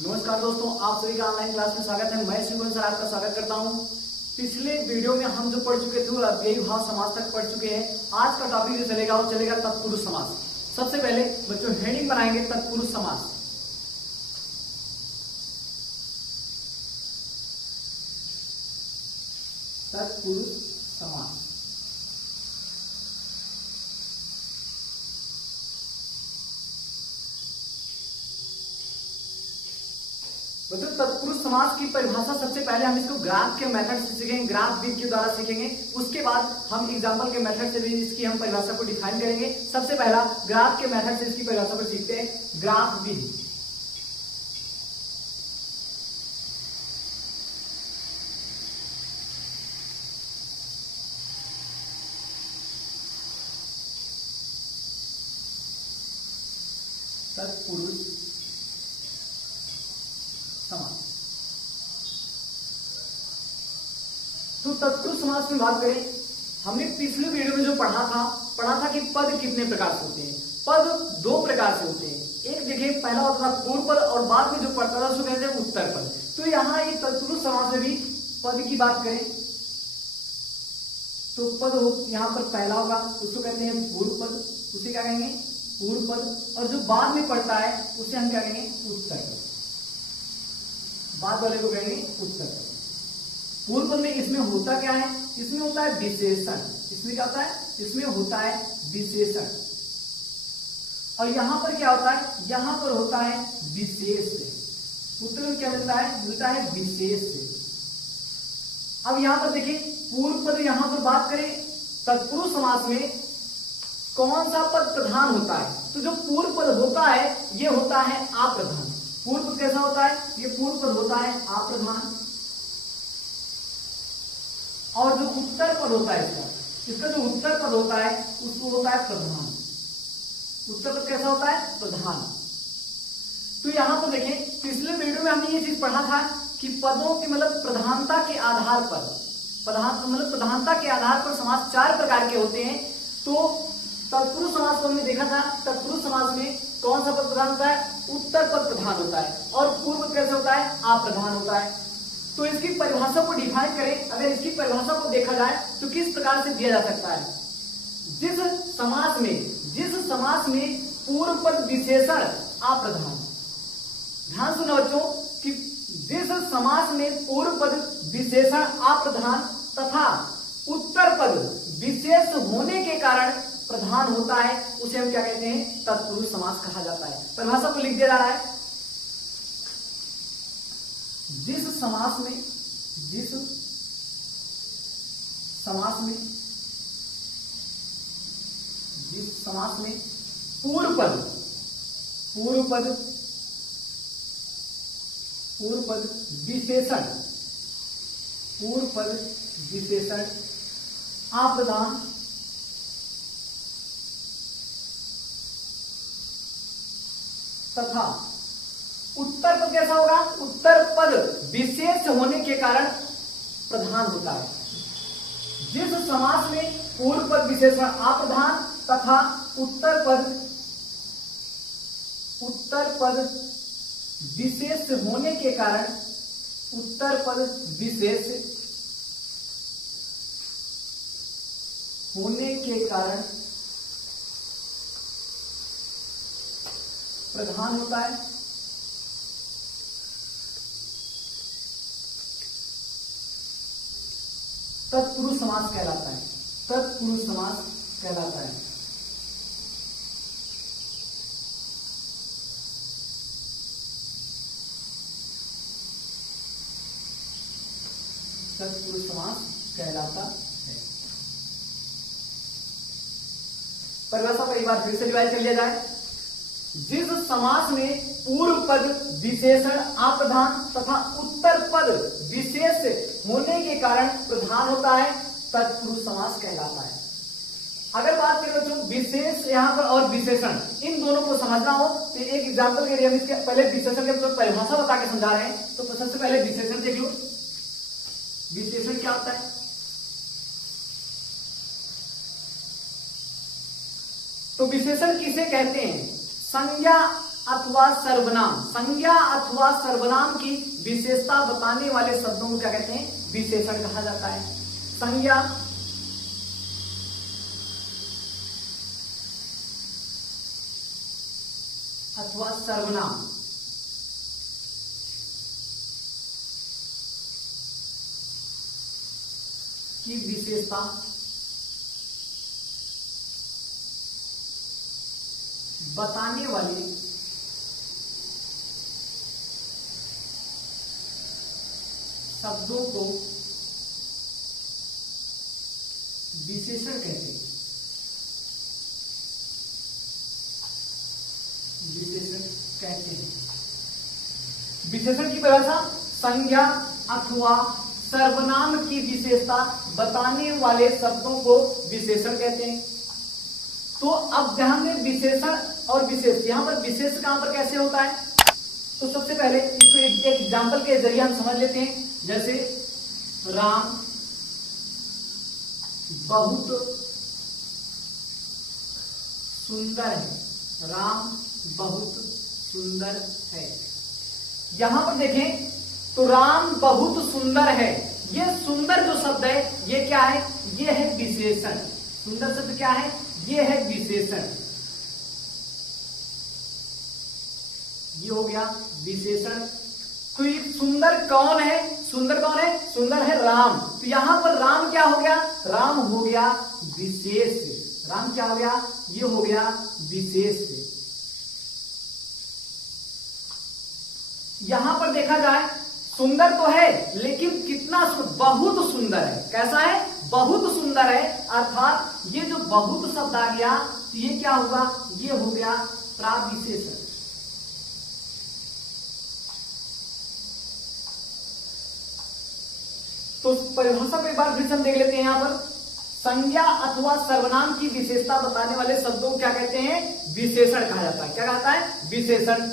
नमस्कार दोस्तों, आप सभी का ऑनलाइन क्लास में स्वागत है। मैं शिवम सर आपका स्वागत करता हूं। पिछले वीडियो में हम जो पढ़ चुके थे अव्ययी भाव समास तक पढ़ चुके हैं। आज का टॉपिक जो चलेगा वो चलेगा तत्पुरुष समास। सबसे पहले बच्चों हेडिंग बनाएंगे तत्पुरुष समास। तत्पुरुष समास बच्चों तत्पुरुष समास की परिभाषा सबसे पहले हम इसको ग्राफ के मेथड से सीखेंगे, ग्राफ विधि के द्वारा सीखेंगे। उसके बाद हम एग्जांपल के मेथड से भी इसकी हम परिभाषा को डिफाइन करेंगे। सबसे पहला ग्राफ के मेथड से इसकी परिभाषा को सीखते हैं। ग्राफ विधि तत्पुरुष समास। तो तत्पुरुष समास में बात करें, हमने पिछले वीडियो में जो पढ़ा था कि पद कितने प्रकार से होते हैं। पद दो प्रकार से होते हैं। एक देखिए पहला होता था पूर्व पद और बाद में जो पढ़ता था उसको कहते हैं उत्तर पद। तो यहाँ ये तत्पुरुष समास में भी पद की बात करें तो पद यहाँ पर पहला होगा, उसको कहते हैं पूर्व पद। उसे क्या कहेंगे? पूर्व पद। और जो बाद में पढ़ता है उसे हम क्या कहेंगे? उत्तर पद। बाद वाले को कहेंगे उत्तर पद। पूर्व पद में इसमें होता क्या है? इसमें होता है विशेषण। इसमें क्या होता है? इसमें होता है विशेषण। और यहां पर क्या होता है? यहां पर होता है विशेष। उत्तर में क्या मिलता है? मिलता है विशेष। अब यहां पर देखिए पूर्व पद, यहां पर बात करें तत्पुरुष समास में कौन सा पद प्रधान होता है? तो जो पूर्व पद होता है ये होता है अप्रधान। पूर्व पद कैसा होता है? ये पूर्व पद होता है अप्रधान। और जो उत्तर पद होता है इसका जो उत्तर पद होता है उसको होता है प्रधान। उत्तर पद कैसा होता है? प्रधान। तो यहां पर देखिए पिछले वीडियो में हमने ये चीज पढ़ा था कि पदों की मतलब प्रधानता के आधार पर, प्रधानता के आधार पर समास चार प्रकार के होते हैं। तो तत्पुरुष समास को हमने देखा था। तत्पुरुष समास में कौन सा पद प्रधान होता है? उत्तर पद प्रधान होता है। और पूर्व पद कैसे होता है? अप्रधान होता है। तो इसकी परिभाषा को डिफाइन करें, अगर इसकी परिभाषा को देखा जाए तो किस प्रकार से दिया जा सकता है? जिस समास में पूर्व पद विशेषण अप्रधान। ध्यान सुनो बच्चों कि जिस समास में पूर्व पद विशेषण अप्रधान तथा उत्तर पद विशेष होने के कारण प्रधान होता है उसे हम क्या कहते हैं? तत्पुरुष समास कहा जाता है। परिभाषा को लिख दिया जा रहा है। जिस समास में पूर्व पद विशेषण अप्रधान तथा उत्तर पद कैसा होगा? उत्तर पद विशेष होने के कारण प्रधान होता है। जिस समास में पूर्व पद विशेषण अप्रधान तथा उत्तर पद विशेष होने के कारण प्रधान होता है। तत्पुरुष समास कहलाता है। तत्पुरुष समास कहलाता है। तत्पुरुष समास कहलाता है। परिभाषा पर एक बार फिर से रिवाइज कर लिया जाए। जिस समास में पूर्व पद विशेषण अप्रधान तथा उत्तर पद विशेष होने के कारण प्रधान होता है तत्पुरुष समास कहलाता है। अगर बात करें बच्चों विशेष यहाँ पर और विशेषण, इन दोनों को समझना हो तो एक एग्जांपल के लिए हम इसके पहले विशेषण के परिभाषा बता के समझा रहे हैं। तो सबसे पहले विशेषण देख लो। विशेषण क्या होता है? तो विशेषण किसे कहते हैं? संज्ञा अथवा सर्वनाम, संज्ञा अथवा सर्वनाम की विशेषता बताने वाले शब्दों को क्या कहते हैं? विशेषण कहा जाता है। संज्ञा अथवा सर्वनाम की विशेषता बताने वाले शब्दों को विशेषण कहते हैं। विशेषण कहते हैं। विशेषण की परिभाषा संज्ञा अथवा सर्वनाम की विशेषता बताने वाले शब्दों को विशेषण कहते हैं। तो अब ध्यान दें, विशेषण और विशेष, यहां पर विशेष कहां पर कैसे होता है? तो सबसे पहले इसको एक एग्जाम्पल के जरिए हम समझ लेते हैं। जैसे राम बहुत सुंदर है। राम बहुत सुंदर है। यहां पर देखें तो राम बहुत सुंदर है, ये सुंदर जो शब्द है ये क्या है? ये है विशेषण। सुंदर शब्द क्या है? ये है विशेषण। ये हो गया विशेषण। तो ये सुंदर कौन है? सुंदर कौन है? सुंदर है राम। तो यहां पर राम क्या हो गया? राम हो गया विशेष। राम क्या हो गया? ये हो गया विशेष। यहां पर देखा जाए सुंदर तो है, लेकिन कितना बहुत सुंदर है। कैसा है? बहुत सुंदर है। अर्थात ये जो बहुत शब्द आ गया तो ये क्या होगा? ये हो गया प्राविशेषण। तो परिभाषा को एक बार फिर से हम देख लेते हैं। यहां पर संज्ञा अथवा सर्वनाम की विशेषता बताने वाले शब्दों को क्या कहते हैं? विशेषण कहा जाता है। क्या कहता है? विशेषण।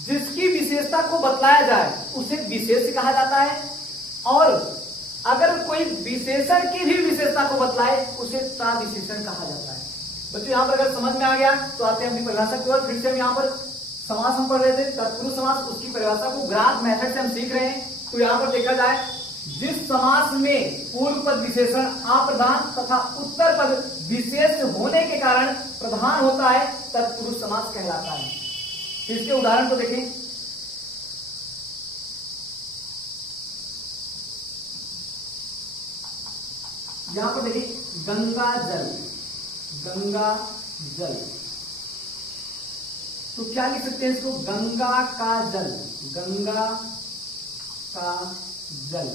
जिसकी विशेषता को बतलाया जाए उसे विशेष कहा जाता है, और अगर कोई विशेषण की भी विशेषता को बतलाए उसे प्राविशेषण कहा जाता है। बच्चों यहां पर अगर समझ में आ गया तो आते हैं अपनी परिभाषा की ओर। फिर से हम यहां पर समास हम पढ़ रहे थे, तत्पुरुष समास, उसकी परिभाषा को ग्राफ मेथड से हम सीख रहे हैं। तो यहां पर देखा जाए जिस समास में पूर्व पद विशेषण अप्रधान तथा उत्तर पद विशेष होने के कारण प्रधान होता है, तत्पुरुष समास कहलाता है। इसके उदाहरण को देखें। यहां पर देखिए गंगा जल। गंगा जल, तो क्या लिख सकते हैं इसको? गंगा का जल। गंगा का जल।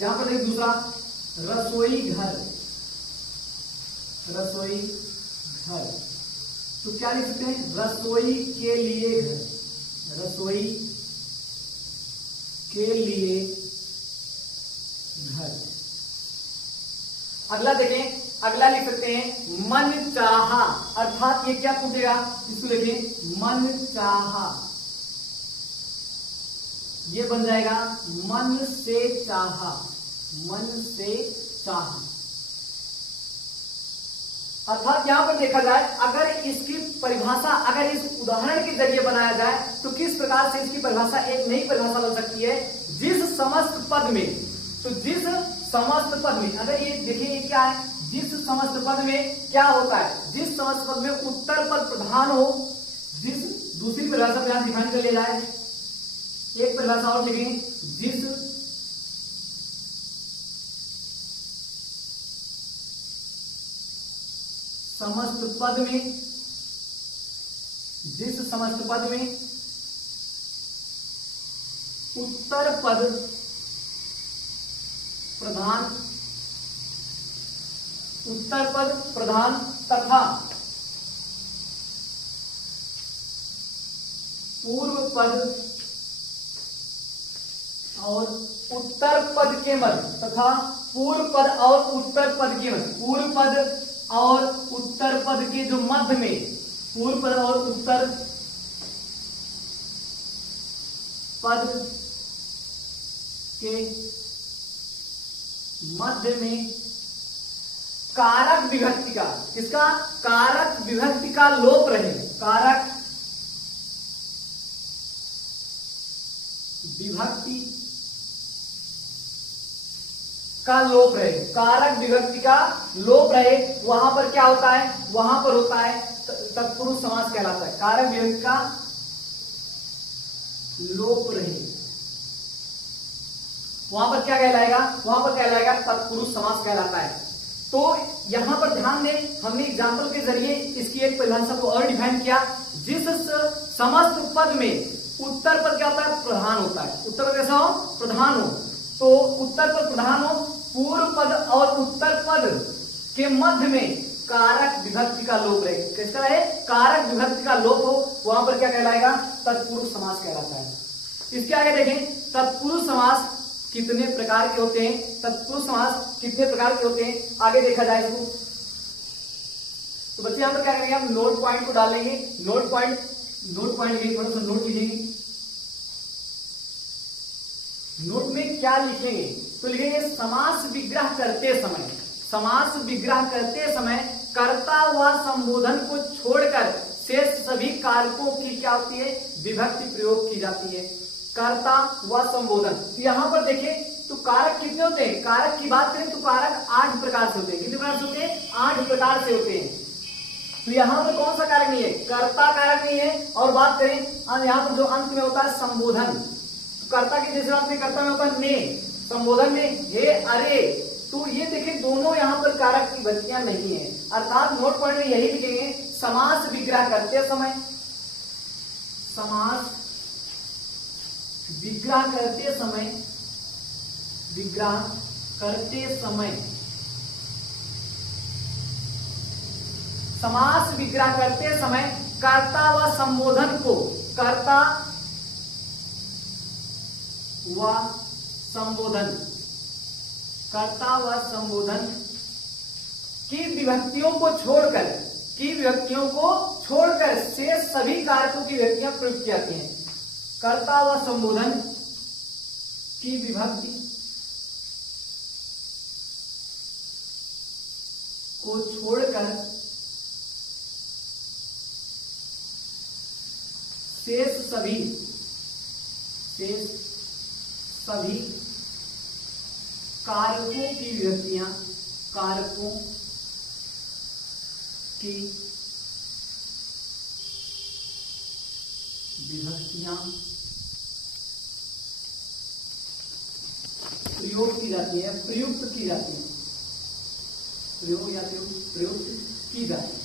यहां पर देखिए दूसरा रसोई घर। रसोई घर, तो क्या लिख सकते हैं? रसोई के लिए घर। रसोई के लिए घर। अगला देखें, अगला लिख सकते हैं मन चाहा। अर्थात ये क्या पूछेगा? इसको देखें मन चाहा, ये बन जाएगा मन से चाहा। मन से चाहा। अर्थात यहां पर देखा जाए अगर इसकी परिभाषा अगर इस उदाहरण के जरिए बनाया जाए तो किस प्रकार से इसकी परिभाषा एक नई परिभाषा बन सकती है? जिस समस्त पद में, तो जिस समस्त पद में, अगर ये देखिए ये क्या है? जिस समस्त पद में क्या होता है? जिस समस्त पद में उत्तर पद प्रधान हो। जिस, दूसरी परिभाषा यहां दिखाने के लिए जाए, एक परिभाषा और देखेंगे, जिस समस्त पद में, जिस समस्त पद में उत्तर पद प्रधान, उत्तर पद प्रधान तथा पूर्व पद और उत्तर पद के मध्य, तथा पूर्व पद और उत्तर पद के मध्य, पूर्व पद और उत्तर पद के जो मध्य में, पूर्व पद और उत्तर पद के मध्य में कारक विभक्ति का, किसका, कारक विभक्ति का लोप रहे, कारक विभक्ति का लोप रहे, कारक विभक्ति का लोप रहे, वहां पर क्या होता है, वहां पर होता है तत्पुरुष समास कहलाता है। कारक विभक्ति का लोप रहे, वहां पर क्या कहलाएगा, वहां पर कहलाएगा तत्पुरुष समास कहलाता है। तो यहां पर ध्यान दें, हमने एग्जाम्पल के जरिए इसकी एक परिभाषा को और डिफाइन किया। जिस समस्त पद में उत्तर पद क्या होता है, प्रधान होता है, उत्तर पद कैसा हो, प्रधान हो, तो उत्तर पद प्रधान हो, पूर्व पद और उत्तर पद के मध्य में कारक विभक्ति का लोप रहे, किसका है, कारक विभक्ति का लोप हो, वहां पर क्या कहलाएगा, तत्पुरुष समास कहलाता है। इसके आगे देखें, तत्पुरुष समास कितने प्रकार के होते हैं, तत्पुरुष समास कितने प्रकार के होते हैं, आगे देखा जाए इसको। तो बच्चे यहां पर क्या करेंगे, हम नोट पॉइंट को डालेंगे, नोट पॉइंट लिखेंगे, थोड़ा सा नोट लीजिएंगे। नोट में क्या लिखेंगे, तो लिखेंगे समास विग्रह करते समय, समास विग्रह करते समय कर्ता व संबोधन को छोड़कर शेष सभी कारकों की क्या होती है, विभक्ति प्रयोग की जाती है, कर्ता व संबोधन। तो यहां पर देखें तो कारक कितने होते हैं, कारक की बात करें तो कारक 8 प्रकार से होते हैं, कितने प्रकार से होते हैं, 8 प्रकार से होते हैं। तो यहां पर कौन सा कारक नहीं है, कर्ता कारक नहीं है। और बात करें यहां पर जो अंत में होता है संबोधन, तो कर्ता के जैसे बात में कर्ता में होता है ने, संबोधन में हे अरे, तो ये देखें दोनों यहां पर कारक की विभक्तियां नहीं है, अर्थात नोट पॉइंट में यही लिखेंगे, समास विग्रह करते समय, समास विग्रह करते समय, विग्रह करते समय, समास विग्रह करते समय कर्ता व संबोधन को, कर्ता व संबोधन, कर्ता व संबोधन की विभक्तियों को छोड़कर, की विभक्तियों को छोड़कर शेष सभी कारकों की विभक्तियां प्रयुक्त की जाती हैं। कर्ता व संबोधन की विभक्ति को छोड़कर शेष सभी कारकों की विभक्तियां, कारकों की विभक्तियां प्रयोग की जाती है, प्रयुक्त की जाती है, प्रयोग या प्रयुक्त की जाती है।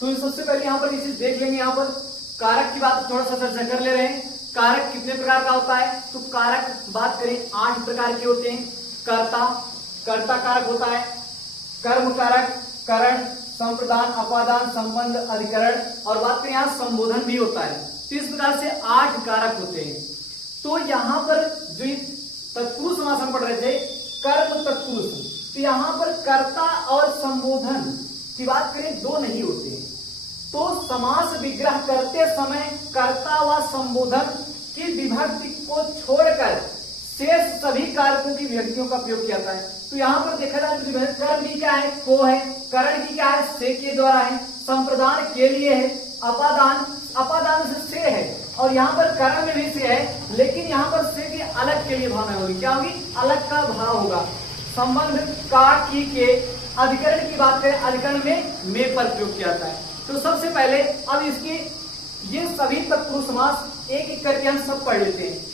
तो सबसे पहले यहां पर ये चीज देख लेंगे, यहां पर कारक की बात थोड़ा सा चर्चा कर ले रहे हैं। कारक कितने प्रकार का होता है, तो कारक बात करें 8 प्रकार के होते हैं। कर्ता, कर्ता कारक होता है, कर्म कारक, करण, संप्रदान, अपादान, संबंध, अधिकरण, और बात करें यहां संबोधन भी होता है। तो इस प्रकार से 8 कारक होते हैं। तो यहां पर जो तत्पुरुष समास हम पढ़ रहे थे, कर्म तत्पुरुष, तो यहां पर कर्ता और संबोधन की बात करें 2 नहीं होते हैं। तो समास विग्रह करते समय कर्ता व संबोधन की विभक्ति को छोड़कर शेष सभी कारकों की विभक्तियों का प्रयोग किया जाता है। तो यहां पर देखा जाए तो कर्म की क्या है, को है, करण की क्या है, से के द्वारा है, संप्रदान के लिए है, अपादान, अपादान से है, और यहाँ पर करण में भी से है, लेकिन यहाँ पर से के अलग के लिए भावना होगी, क्या होगी, अलग का भाव होगा। संबंध का, की के, अधिकरण की बात करें, अधिकरण में पर प्रयोग किया जाता है। तो सबसे पहले अब इसके ये सभी तत्पुरुष समास एक एक करके हम सब पढ़ लेते हैं।